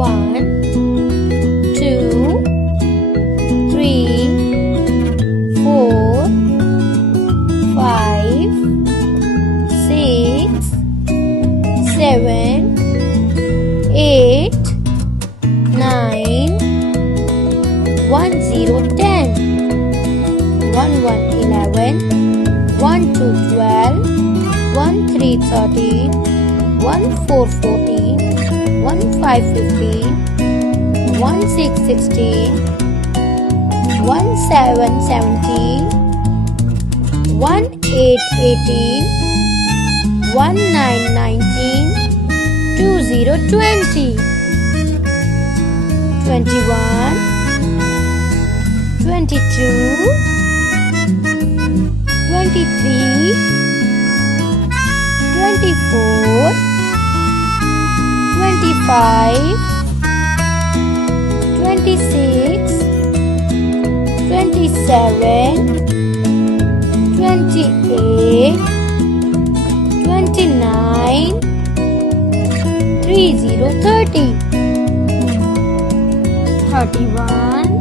1, 2, 3, 4, 5, 6, 7, 8, 9, 1, 0, 10, 1, 1, 11, 1, 2, 12, 1, 3, 13, 1, 4, 14, 1, 5, 15, 1, 6, 16, 1, 7, 17, 1, 8, 18, 1, 9, 19, 2, 0, 20, 21, 22, 23, 24, 25, 26, 27, 28, 29, 30, 30, 31,